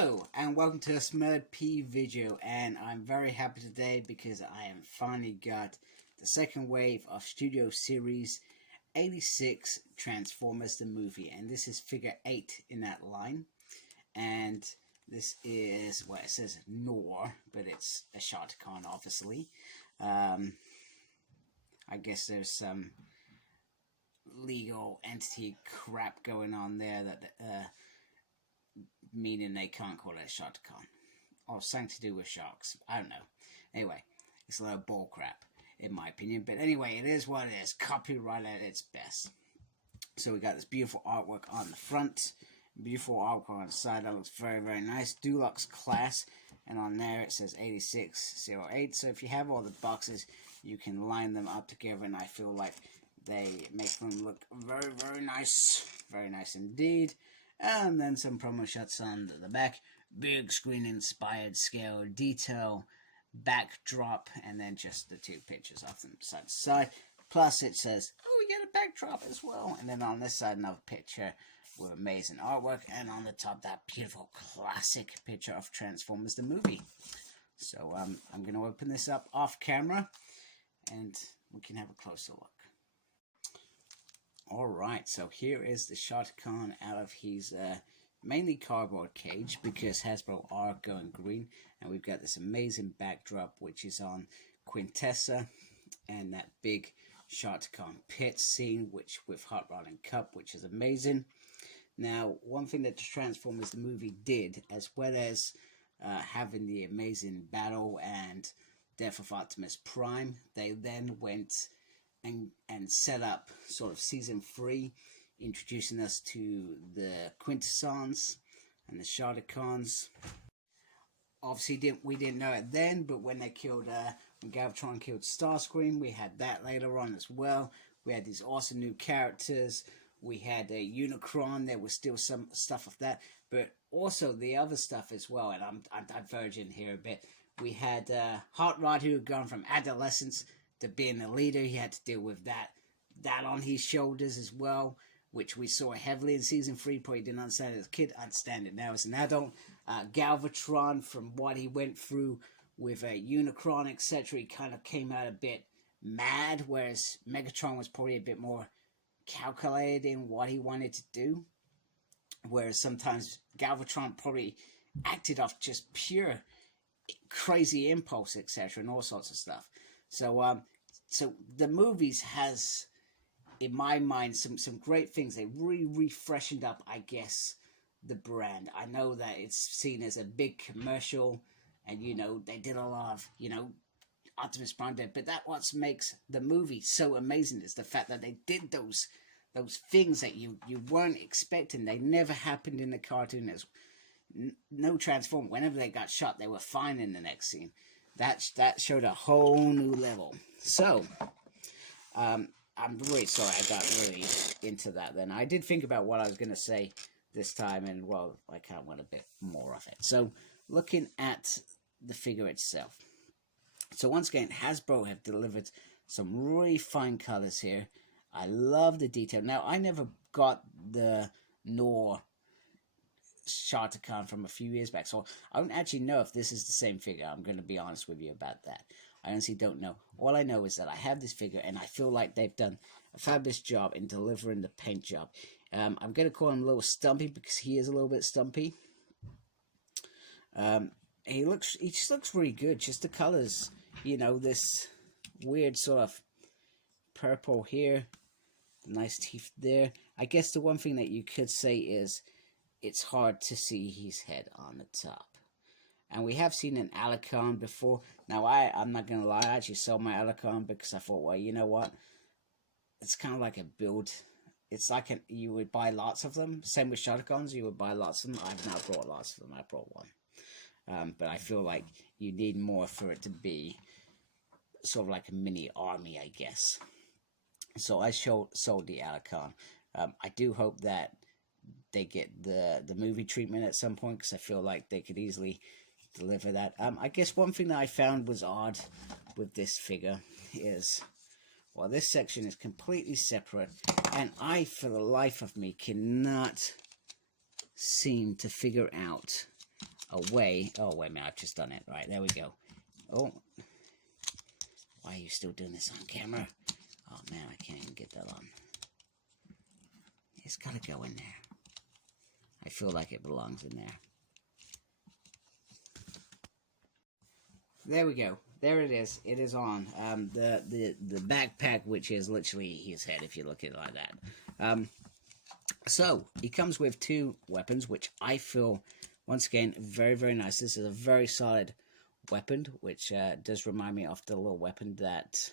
Hello and welcome to a Smurd P video, and I'm very happy today because I have finally got the second wave of Studio Series 86 Transformers the movie, and this is figure 8 in that line. And this is, well, it says Gnaw, but it's a Sharticon, obviously. I guess there's some legal entity crap going on there that meaning they can't call it a Sharticon, or something to do with sharks. I don't know. Anyway, it's a lot of bull crap in my opinion, but anyway, it is what it is. Copyright at its best. So we got this beautiful artwork on the front, beautiful artwork on the side. That looks very, very nice. Deluxe class, and on there it says 8608. So if you have all the boxes, you can line them up together, and I feel like they make them look very, very nice. Very nice indeed. And then some promo shots on the back. Big screen inspired scale detail backdrop, and then just the two pictures off them side to side. Plus it says, oh, we get a backdrop as well. And then on this side, another picture with amazing artwork. And on the top, that beautiful classic picture of Transformers the movie. So I'm going to open this up off camera, and we can have a closer look. Alright, so here is the Sharticon out of his mainly cardboard cage, because Hasbro are going green, and we've got this amazing backdrop which is on Quintessa, and that big Sharticon pit scene which with Hot Rod and Cup, which is amazing. Now, one thing that the Transformers the movie did, as well as having the amazing battle and death of Optimus Prime, they then went and set up sort of season 3, introducing us to the Quintessons and the Sharticons. Obviously, we didn't know it then, but when they killed, when Galvatron killed Starscream, we had that later on as well. We had these awesome new characters. We had a Unicron. There was still some stuff of that, but also the other stuff as well. And I'm diverging here a bit. We had Hot Rod, who had gone from adolescence to being a leader. He had to deal with that on his shoulders as well, which we saw heavily in season 3. Probably didn't understand it as a kid, understand it now as an adult. Galvatron, from what he went through with a Unicron, etc., he kind of came out a bit mad, whereas Megatron was probably a bit more calculated in what he wanted to do, whereas sometimes Galvatron probably acted off just pure crazy impulse, etc., and all sorts of stuff. So so the movies has, in my mind, some great things. They really refreshened up, I guess, the brand. I know that it's seen as a big commercial, and you know they did a lot of, you know, Optimus Prime did, but that what makes the movie so amazing is the fact that they did those things that you weren't expecting. They never happened in the cartoon. There's no transform. Whenever they got shot, they were fine in the next scene. That showed a whole new level. So, I'm really sorry I got really into that then. I did think about what I was going to say this time, and, well, I kind of want a bit more of it. So, looking at the figure itself. So, once again, Hasbro have delivered some really fine colors here. I love the detail. Now, I never got the Gnaw Sharticon from a few years back, so I don't actually know if this is the same figure. I'm going to be honest with you about that. I honestly don't know. All I know is that I have this figure, and I feel like they've done a fabulous job in delivering the paint job. I'm going to call him a little stumpy because he is a little bit stumpy. He just looks really good. Just the colors, you know, this weird sort of purple here, nice teeth there. I guess the one thing that you could say is it's hard to see his head on the top. And we have seen an Alicon before. Now, I'm not going to lie, I actually sold my Alicon because I thought, well, you know what? It's kind of like a build. It's like you would buy lots of them. Same with Sharticons, you would buy lots of them. I've not brought lots of them, I brought one. But I feel like you need more for it to be sort of like a mini army, I guess. So I sold the Alicon. I do hope that they get the movie treatment at some point, because I feel like they could easily deliver that. I guess one thing that I found was odd with this figure is, well, this section is completely separate, and I, for the life of me, cannot seem to figure out away. Oh, wait a minute, I've just done it. Right, there we go. Oh, why are you still doing this on camera? Oh man, I can't even get that on. It's gotta go in there. I feel like it belongs in there. There we go. There it is. It is on. The backpack, which is literally his head, if you look at it like that. So he comes with 2 weapons, which I feel, once again, very, very nice. This is a very solid weapon, which does remind me of the little weapon that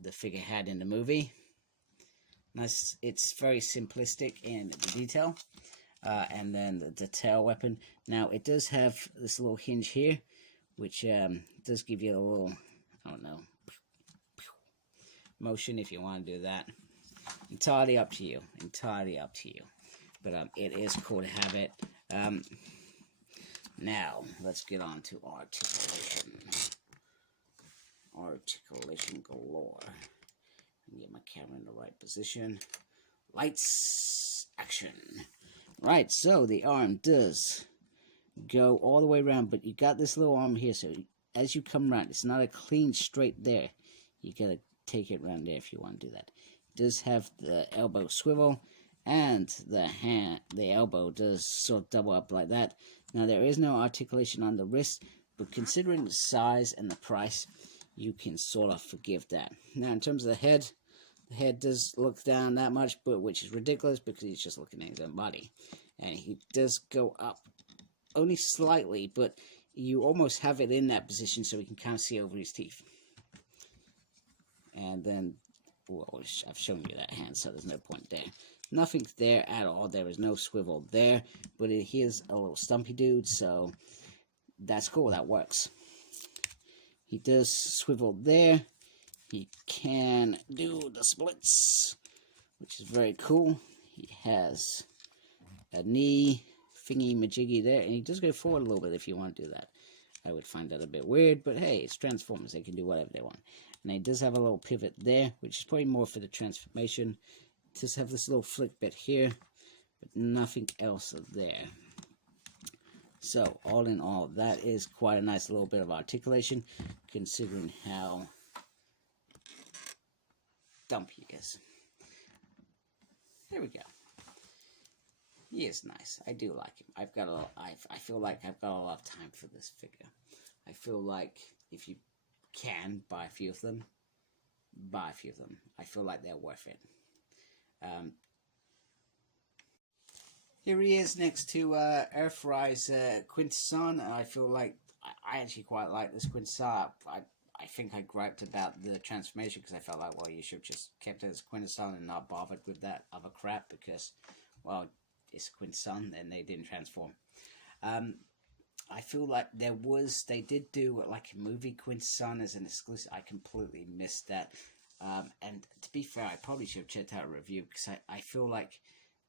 the figure had in the movie. Nice. It's very simplistic in the detail. And then the tail weapon. Now, it does have this little hinge here, which does give you a little, I don't know, motion if you want to do that. Entirely up to you. Entirely up to you. But it is cool to have it. Now, let's get on to articulation. Articulation galore. Get my camera in the right position. Lights, action. Right, so the arm does go all the way around, but you got this little arm here, so as you come around, it's not a clean straight there. You gotta take it around there if you want to do that. It does have the elbow swivel, and the elbow does sort of double up like that. Now, there is no articulation on the wrist, but considering the size and the price, you can sort of forgive that. Now, in terms of the head does look down that much, but which is ridiculous because he's just looking at his own body. And he does go up only slightly, but you almost have it in that position so we can kind of see over his teeth. And then, well, I've shown you that hand, so there's no point there. Nothing there at all. There is no swivel there, but he is a little stumpy dude, so that's cool. That works. He does swivel there. He can do the splits, which is very cool. He has a knee thingy majiggy there, and he does go forward a little bit if you want to do that. I would find that a bit weird, but hey, it's Transformers. They can do whatever they want. And he does have a little pivot there, which is probably more for the transformation. It does have this little flick bit here, but nothing else there. So, all in all, that is quite a nice little bit of articulation, considering how dumb he is. There we go. He is nice. I do like him. I feel like I've got a lot of time for this figure. I feel like if you can buy a few of them, buy a few of them. I feel like they're worth it. Here he is next to Earthrise Quintesson. I feel like I actually quite like this Quintesson. I think I griped about the transformation because I felt like, well, you should have just kept it as Quintesson and not bothered with that other crap because, well, it's Quintesson and they didn't transform. I feel like they did do like a movie Quintesson as an exclusive. I completely missed that. And to be fair, I probably should have checked out a review because I feel like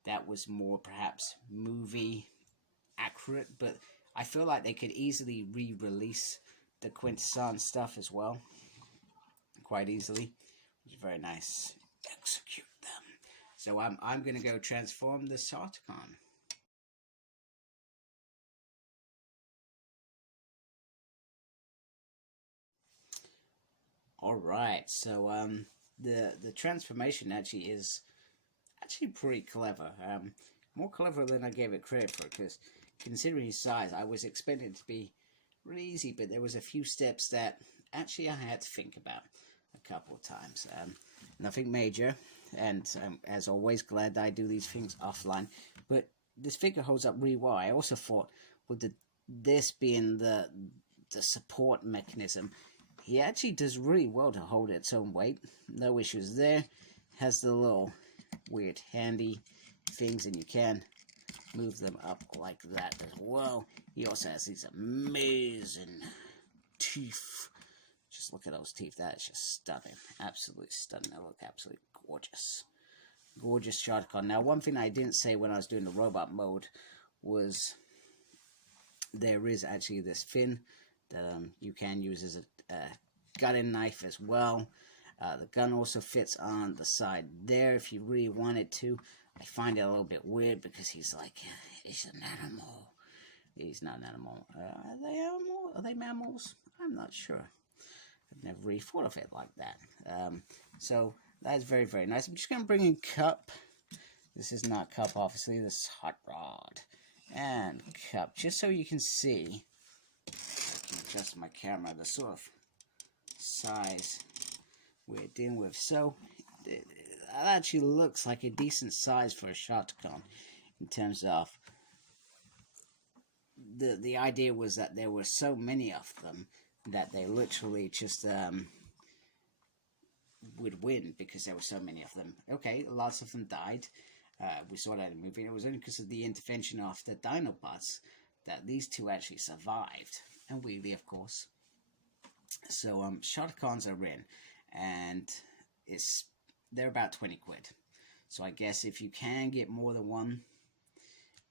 that was more perhaps movie accurate, but I feel like they could easily re-release the Quintesson stuff as well, quite easily, which is very nice. Execute them. So I'm gonna go transform the Sarticon. All right, so the transformation actually is pretty clever. More clever than I gave it credit for, because considering his size, I was expecting it to be really easy, but there was a few steps that actually I had to think about a couple of times. Nothing major, and as always, glad that I do these things offline. But this figure holds up really well. I also thought with this being the support mechanism, he actually does really well to hold its own weight. No issues there. Has the little weird handy things, and you can move them up like that as well. He also has these amazing teeth. Just look at those teeth. That is just stunning. Absolutely stunning. They look absolutely gorgeous. Gorgeous Sharkiton. Now, one thing I didn't say when I was doing the robot mode was there is actually this fin that you can use as a gutting knife as well. The gun also fits on the side there if you really wanted to. I find it a little bit weird because he's like, he's an animal. He's not an animal. Are they animal? Are they mammals? I'm not sure. I've never really thought of it like that. So that's very, very nice. I'm just going to bring in Cup. This is not Cup, obviously. This is Hot Rod. And Cup, just so you can see. I can adjust my camera, the sort of size we're dealing with. So it actually looks like a decent size for a Sarticon in terms of the idea was that there were so many of them that they literally just would win because there were so many of them. Okay, lots of them died. We saw that in the movie. It was only because of the intervention of the Dinobots that these two actually survived, and Wheelie, of course. So Sharkicons are in, and they're about 20 quid. So I guess if you can get more than one,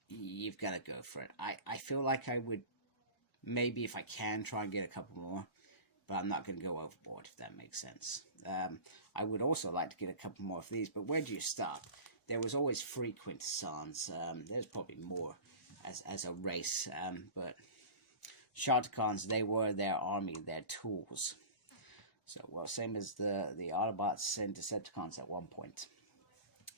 you've got to go for it. I feel like I would, maybe if I can, try and get a couple more, but I'm not going to go overboard, if that makes sense. I would also like to get a couple more of these, but where do you stop? There was always 3 Quintessons. There's probably more as a race, but Sharticons, they were their army, their tools. So, well, same as the Autobots and Decepticons at one point.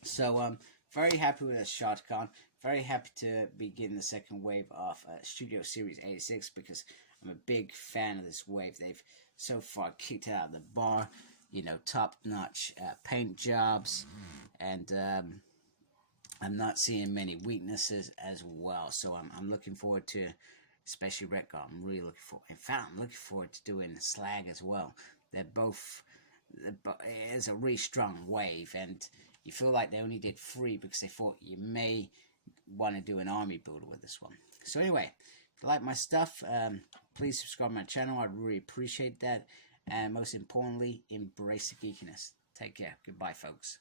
So, very happy with this Sharticon. Very happy to begin the second wave of Studio Series 86 because I'm a big fan of this wave. They've so far kicked it out of the bar, you know, top-notch paint jobs, and I'm not seeing many weaknesses as well. So I'm looking forward to, especially Retcon. I'm really looking forward. In fact, I'm looking forward to doing Slag as well. It's a really strong wave, and you feel like they only did 3 because they thought you may want to do an army builder with this one. So anyway, if you like my stuff, please subscribe to my channel. I'd really appreciate that. And most importantly, embrace the geekiness. Take care. Goodbye, folks.